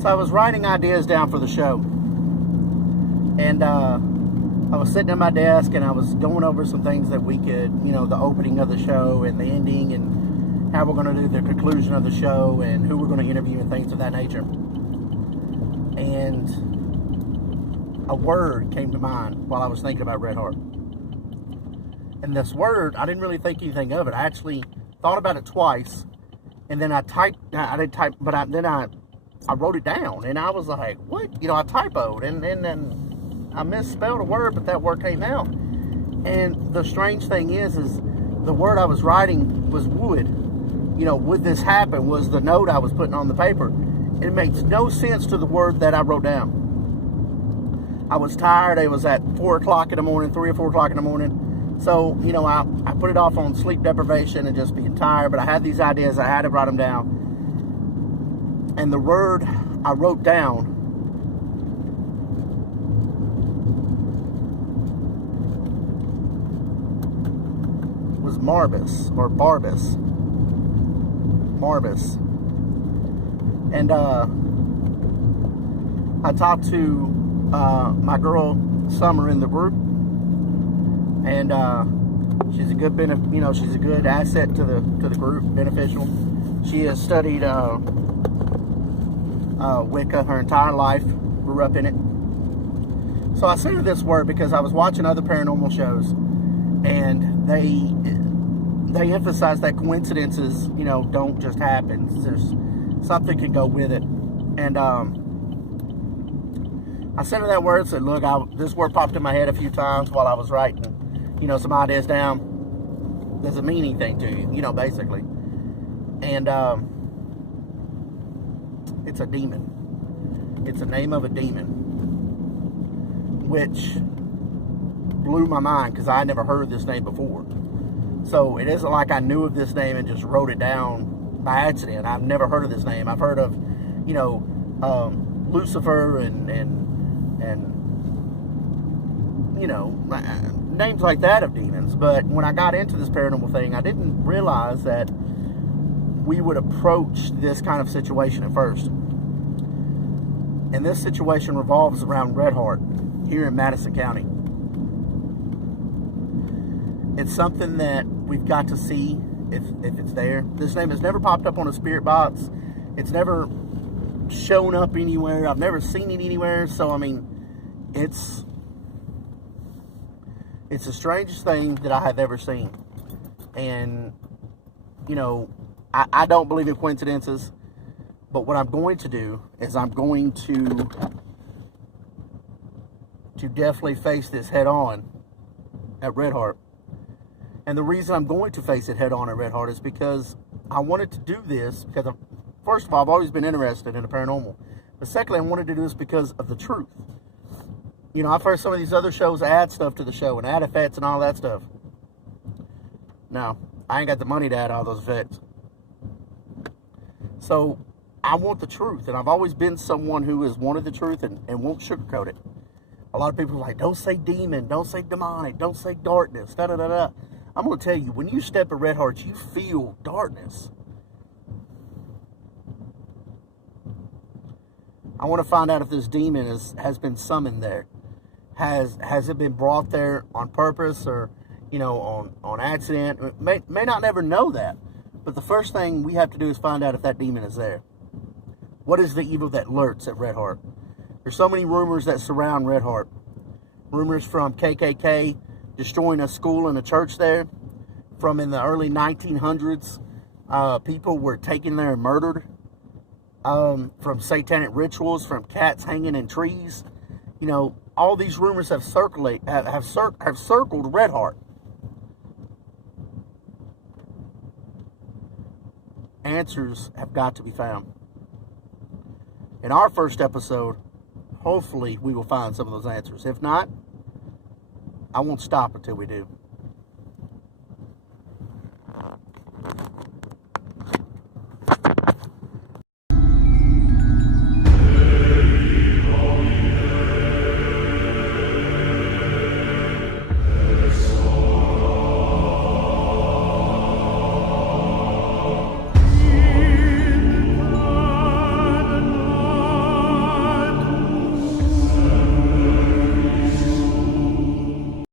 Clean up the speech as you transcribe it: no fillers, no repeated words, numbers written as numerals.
So I was writing ideas down for the show, and I was sitting at my desk and I was going over some things that we could, the opening of the show and the ending and how we're going to do the conclusion of the show and who we're going to interview and things of that nature. And a word came to mind while I was thinking about Red Heart. And this word, I didn't really think anything of it. I actually thought about it twice, and then I wrote it down, and I was like, what? I typoed, and then I misspelled a word, but that word came out. And the strange thing is the word I was writing was would. Would this happen was the note I was putting on the paper. It makes no sense to the word that I wrote down. I was tired. It was at 4 o'clock in the morning, 3 or 4 o'clock in the morning. So, I put it off on sleep deprivation and just being tired, but I had these ideas. I had to write them down. And the word I wrote down was Marbas, or Barbas. Marbas. And I talked to my girl Summer in the group, and she's a good she's a good asset to the group, beneficial. She has studied Wicca her entire life, grew up in it. So I sent her this word because I was watching other paranormal shows, and they emphasize that coincidences, don't just happen. There's something can go with it. And I sent her that word, said, look, this word popped in my head a few times while I was writing, some ideas down. Does it mean anything to you, basically? And it's a demon. It's the name of a demon, which blew my mind because I had never heard this name before. So it isn't like I knew of this name and just wrote it down by accident. I've never heard of this name. I've heard of, Lucifer and names like that of demons. But when I got into this paranormal thing, I didn't realize that we would approach this kind of situation at first. And this situation revolves around Red Heart here in Madison County. It's something that we've got to see if it's there. This name has never popped up on a spirit box. It's never shown up anywhere. I've never seen it anywhere. So, it's the strangest thing that I have ever seen. And, I don't believe in coincidences. But what I'm going to do is I'm going to definitely face this head on at Red Heart. And the reason I'm going to face it head on at Red Heart is because I wanted to do this because, first of all, I've always been interested in the paranormal. But secondly, I wanted to do this because of the truth. I've heard some of these other shows add stuff to the show and add effects and all that stuff. No, I ain't got the money to add all those effects. So I want the truth, and I've always been someone who has wanted the truth and won't sugarcoat it. A lot of people are like, don't say demon, don't say demonic, don't say darkness, da-da-da-da. I'm going to tell you, when you step at Red Heart, you feel darkness. I want to find out if this demon has been summoned there. Has it been brought there on purpose or, on accident? May not never know that. But the first thing we have to do is find out if that demon is there. What is the evil that lurks at Red Heart? There's so many rumors that surround Red Heart. Rumors from KKK destroying a school and a church there. From in the early 1900s, people were taken there and murdered. From satanic rituals, from cats hanging in trees. All these rumors have circled Red Heart. Answers have got to be found. In our first episode, hopefully we will find some of those answers. If not, I won't stop until we do.